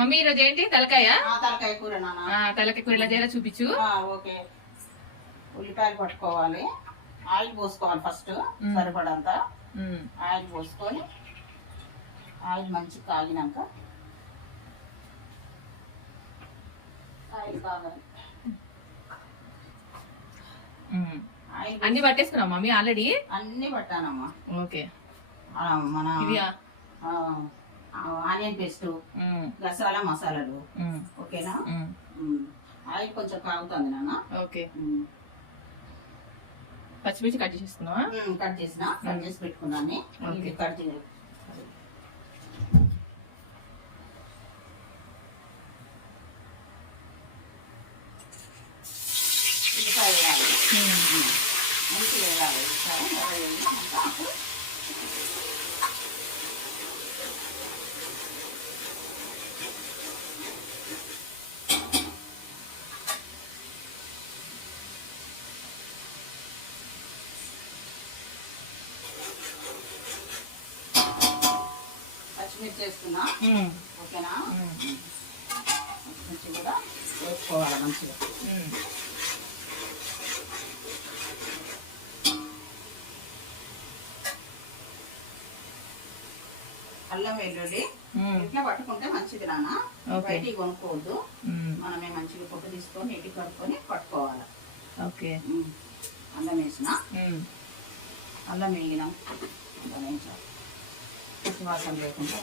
Mummy ఈరోజు ఏంటి? తలకాయ? ఆ తలకాయ కూర తలకాయ కూర ఎలా చేయాలో చూపించు. ఓకే. ఉల్లిపాయలు పట్టుకోవాలి. ఆయిల్ పోసుకోవాలి ఫస్ట్ సరిపడంత. ఆయిల్ పోసుకొని ఆయిల్ మంచి కాగినాక ఆయిల్ కాగాలి. అన్ని పట్టేసుకున్నావు మమ్మీ? ఆల్రెడీ? అన్ని పట్టానమ్మా. ఓకే. మన ఆనియన్ పేస్ట్ గసాల మసాలాలు ఓకేనా. ఆయిల్ కొంచెం కాగుతుంది నాన్న. ఓకే. పచ్చిమిర్చి కట్ చేసేసుకున్నావా కట్ చేసిన కట్ చేసి పెట్టుకున్నాను. ఇది కట్ చే ఉల్లిపాయ వేయాలి. మంచి వేయాలి. ఉల్లిపాయ బాగా వేగినాక అప్పుడు ఉమ్, ఓకేనా? పచ్చిమిర్చి కూడా వేసుకోవాలి మంచిగా. అల్లం వెల్లుల్లి ఇట్లా పట్టుకుంటే మంచిది నాన్న. ఓకే. బయటికి కొనుక్కోవద్దు. మనమే మంచిగా పొట్టు తీసుకొని నీటి కడుక్కొని పట్టుకోవాలి. ఓకే. అల్లం వేసిన. అల్లం వేగినాం. అల్లం వేయించాలి. వాసన లేకుండా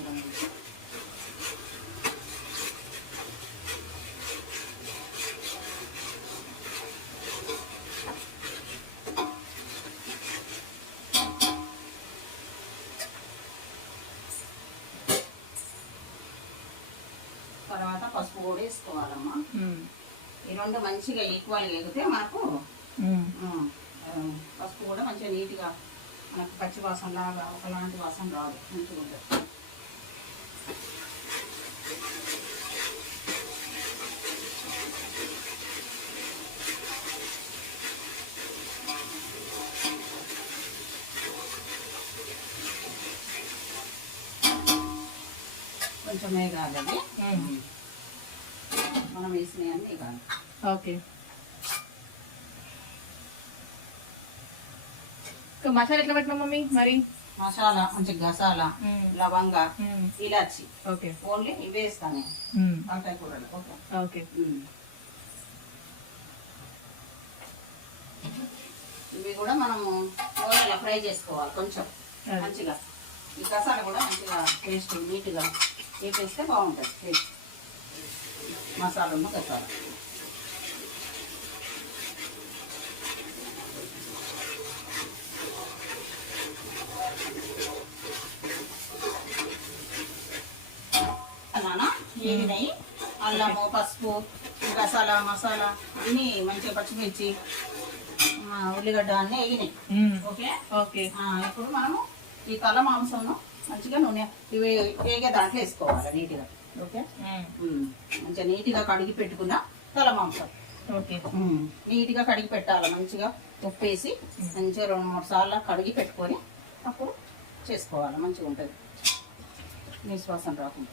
తర్వాత పసుపు కూడా వేసుకోవాలమ్మా. ఈ రెండు మంచిగా ఈక్వల్గా ఎగితే మనకు పసుపు కూడా మంచిగా నీట్గా మనకు పచ్చి వాసన లాగా ఒకలాంటి వాసన రాదు మంచిగా ఉంటుంది కొంచెం వేగాలి అది ఉమ్. మనం వేసినవన్నీ వేగాలి ఓకే. మసాలా ఎట్లా పెట్టినావు మమ్మీ? మరి? మసాలా మంచి గసాలా లవంగ ఇలాచి. ఓకే. ఓన్లీ ఇవి వేస్తాను వంకాయ కూరలు ఓకే. ఓకే. ఇవి కూడా మనము నూనెలో ఫ్రై చేసుకోవాలి కొంచెం. మంచిగా. ఈ గసాలు కూడా మంచిగా టేస్ట్ నీట్గా వేపేస్తే బాగుంటుంది. టేస్ట్. మసాలా గసాలు. ఏగినాయి అల్లము పసుపు గసాలా మసాలా అన్నీ మంచిగా పచ్చిమిర్చి ఉల్లిగడ్డ అన్నీ వేగినాయి. Um, okay? ఓకే. ఇప్పుడు మనము ఈ తల మాంసంను మంచిగా నూనె ఇవి వేగే దాంట్లో వేసుకోవాలి నీట్గా. ఓకే? మంచిగా నీట్గా కడిగి పెట్టుకున్న తల మాంసం. ఓకే. నీట్గా కడిగి పెట్టాలి. మంచిగా ఉప్పు వేసి మంచిగా రెండు మూడు సార్లు కడిగి పెట్టుకొని అప్పుడు చేసుకోవాలి. మంచిగా ఉంటుంది. నిశ్వాసం రాకుండా.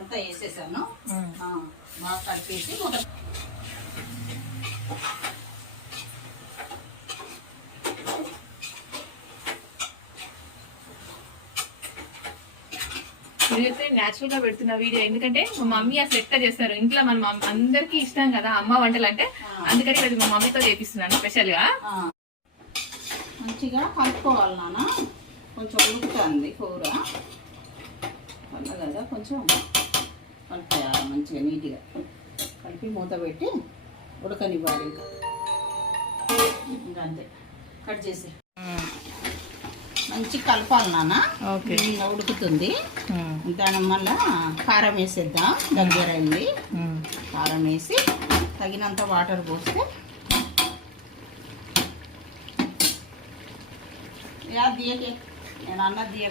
ఇదంతా వేసేసాను. బాగా కలిపేసి మొదలు ఇదైతే న్యాచురల్గా పెడుతున్న వీడియో ఎందుకంటే మా మమ్మీ అసలు ఎట్లా చేస్తారు ఇంట్లో మన అందరికీ ఇష్టం కదా అమ్మ వంటలు అంటే. అందుకని ఇది మా మమ్మీతో చేపిస్తున్నాను స్పెషల్గా. మంచిగా కలుపుకోవాలి నాన్న. కొంచెం ఉడుకుతుంది కూర. వల్ల కదా కొంచెం. కలిపేయాలి మంచిగా నీట్గా కలిపి మూత పెట్టి ఉడకనివ్వాలి ఇంకా. ఇంకా అంతే. కట్ చేసి. మంచి కలపాలి నాన్న. ఓకే. ఇంకా ఉడుకుతుంది. దాని మళ్ళా కారం వేసేద్దాం. దగ్గర అయింది కారం వేసి తగినంత వాటర్ పోస్తే యా దియకే నేను అన్న దియ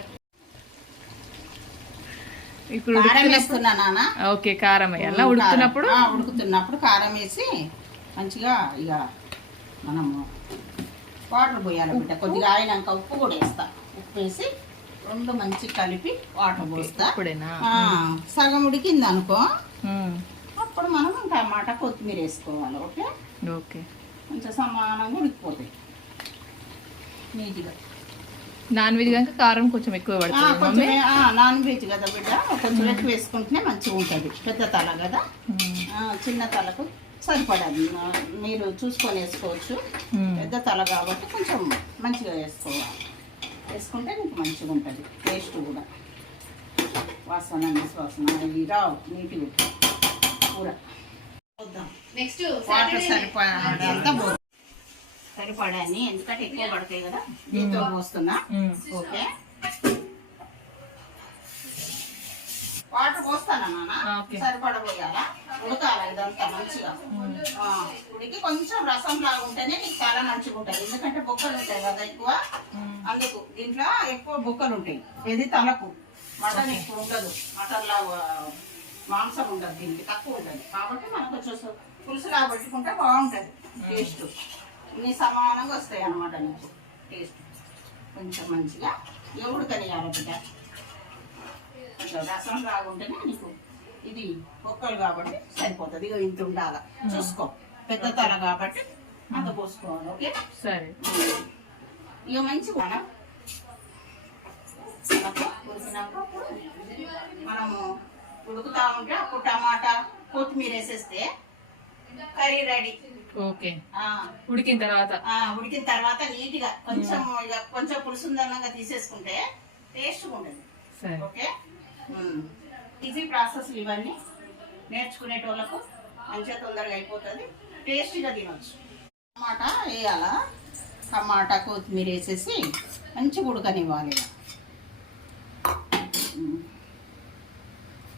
ఇప్పుడు ఓకే కారం వేయాలా. ఉడుకుతున్నప్పుడు? ఉడుకుతున్నప్పుడు కారం వేసి మంచిగా ఇక మనము వాటర్ పోయాలి బిడ్డ. కొద్దిగా అయినాక ఉప్పు కూడా వేస్తా. ఉప్పు వేసి రెండు మంచి కలిపి వాటర్ పోస్తా. సగం ఉడికింది అనుకో. అప్పుడు మనం టమాటా కొత్తిమీర వేసుకోవాలి ఓకే? ఓకే. కొంచెం సమానంగా ఉడికిపోతాయి. నీట్గా. నాన్ వెజ్ కనుక కారం కొంచెం ఎక్కువ పడుతుంది కొంచెం మమ్మీ. ఆ, నాన్ వెజ్ కదా బిడ్డ. కొంచెం ఎక్కువ వేసుకుంటేనే మంచిగా ఉంటుంది. పెద్ద తల కదా. చిన్న తలకు సరిపడదు. మీరు చూసుకొని వేసుకోవచ్చు. పెద్ద తల కాబట్టి కొంచెం మంచిగా వేసుకోవాలి. వేసుకుంటే నీకు మంచిగా ఉంటుంది. టేస్ట్ కూడా. వాసన నిశ్వాసన ఇవి రావు. నీట్గా కూర నెక్స్ట్ వాటర్ పో సరిపడాని ఎందుకంటే ఎక్కువ పడతాయి కదా దీంతో పోస్తున్నా. ఓకే. వాటర్ పోస్తానా నాన్న. సరిపడబోయాలా? ఉడకాలి ఇదంతా మంచిగా? ఉడికి కొంచెం రసం లాగా ఉంటేనే నీకు చాలా మంచిగా ఉంటుంది ఎందుకంటే బొక్కలు ఉంటాయి కదా ఎక్కువ. అందుకు దీంట్లో ఎక్కువ బొక్కలు ఉంటాయి. ఇది తలకు. మటన్ ఎక్కువ ఉండదు. మటన్ లాగా మాంసం ఉండదు దీనికి. తక్కువ ఉంటుంది కాబట్టి మనకు కొంచెం సు- పులుసు లాగా పెట్టుకుంటే బాగుంటుంది. టేస్ట్. ఇన్ని సమానంగా వస్తాయి అన్నమాట నీకు. టేస్ట్ కొంచెం మంచిగా ఎవడు కనియాలి బిడ్డ? రసం రాగుంటేనే నీకు ఇది ఒక్కలు కాబట్టి సరిపోతుంది. ఇక ఇంత ఉండాల. చూసుకో. పెద్ద తల కాబట్టి అంత పోసుకోవాలి ఓకే? సరే. ఇక మంచి మనం మనము ఉడుకుతా ఉంటే అప్పుడు టమాటా కొత్తిమీర వేసేస్తే కర్రీ రెడీ. ఓకే. ఉడికిన తర్వాత. ఉడికిన తర్వాత నీట్గా కొంచెం ఇక కొంచెం పులుసుందనంగా తీసేసుకుంటే టేస్ట్గా ఉంటుంది సరే. ఓకే? ఈజీ ప్రాసెస్ ఇవన్నీ. నేర్చుకునేటోళ్ళకు మంచిగా తొందరగా అయిపోతుంది. టేస్టీగా తినొచ్చు. టమాటా వేయాల? టమాటా కొత్తిమీర వేసేసి మంచిగా ఉడకనివ్వాలి.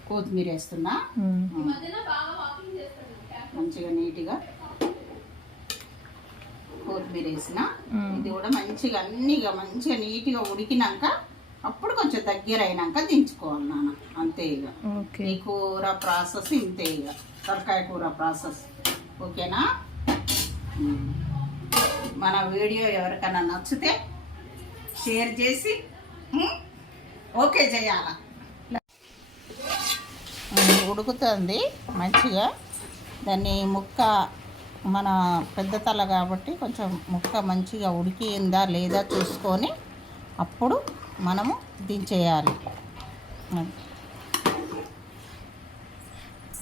కొత్తిమీర వేస్తున్నా. మంచిగా నీట్గా కొత్తిమీర వేసిన. ఇది కూడా మంచిగా అన్ని ఇక మంచిగా నీట్గా ఉడికినాక అప్పుడు కొంచెం దగ్గర అయినాక దించుకోవాలి నాన్న. అంతే ఇక ఈ కూర ప్రాసెస్ ఇంతే ఇక తరకాయ కూర ప్రాసెస్. ఓకేనా. మన వీడియో ఎవరికైనా నచ్చితే షేర్ చేసి ఓకే చేయాల ఉడుకుతుంది మంచిగా. దాన్ని ముక్క మన పెద్ద తల కాబట్టి కొంచెం ముక్క మంచిగా ఉడికిందా లేదా చూసుకొని అప్పుడు మనము దించేయాలి.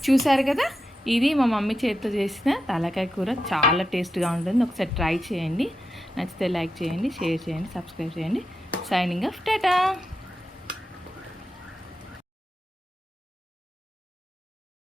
చూసారు కదా? ఇది మా మమ్మీ చేతితో చేసిన తలకాయ కూర. చాలా టేస్ట్గా ఉంటుంది. ఒకసారి ట్రై చేయండి. నచ్చితే లైక్ చేయండి షేర్ చేయండి సబ్స్క్రైబ్ చేయండి. Signing off tata!